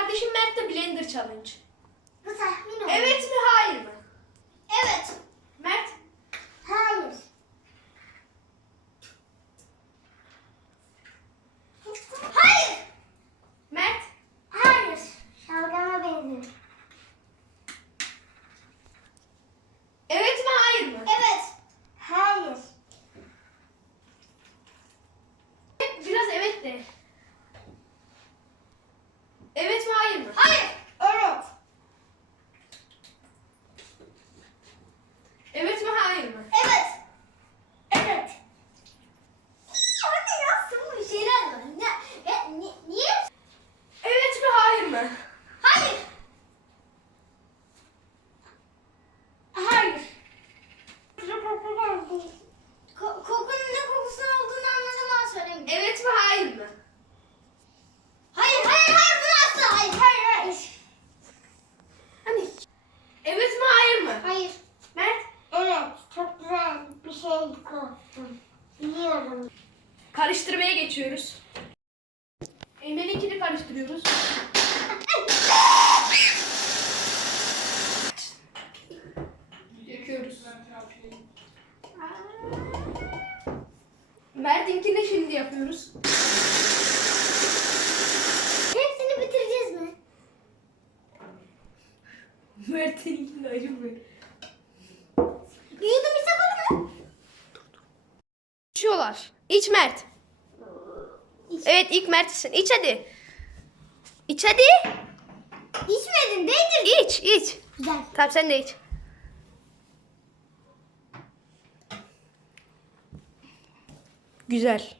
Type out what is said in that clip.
kardeşim Mert de Blender Challenge. Bu tahmin oldu. Evet mi hayır mı? Evet. Mert Hayır. Hayır. Mert Hayır. Şalgama benziyor. evet mi hayır mı? Evet. Hayır. Biraz evet de. Evet mi hayır mı? Hayır. Evet. Evet mi hayır mı? Evet. Evet. Orada yazsın bir şeyler var. Ne, ya, ni, niye? Evet mi hayır mı? Hayır. Hayır. Ko- kokunun ne kokusunun olduğunu anladım ama söylemedim. Evet mi hayır mı? Hayır, hayır, hayır. Bu asla hayır, hayır, hayır. Hani evet mi hayır mı? Hayır. Mert Evet, çok güzel bir Biliyorum. karıştırmaya geçiyoruz. Emre'ninkini karıştırıyoruz. Döküyoruz. Mert'inkini şimdi yapıyoruz. Hepsini bitireceğiz mi? Mert'inkini acımıyor. Bir İçiyorlar. İç Mert. Evet ilk Mert içsin. İç hadi. İç hadi. İçmedin, değdir. İç iç. Güzel. Tamam sen de iç. Güzel.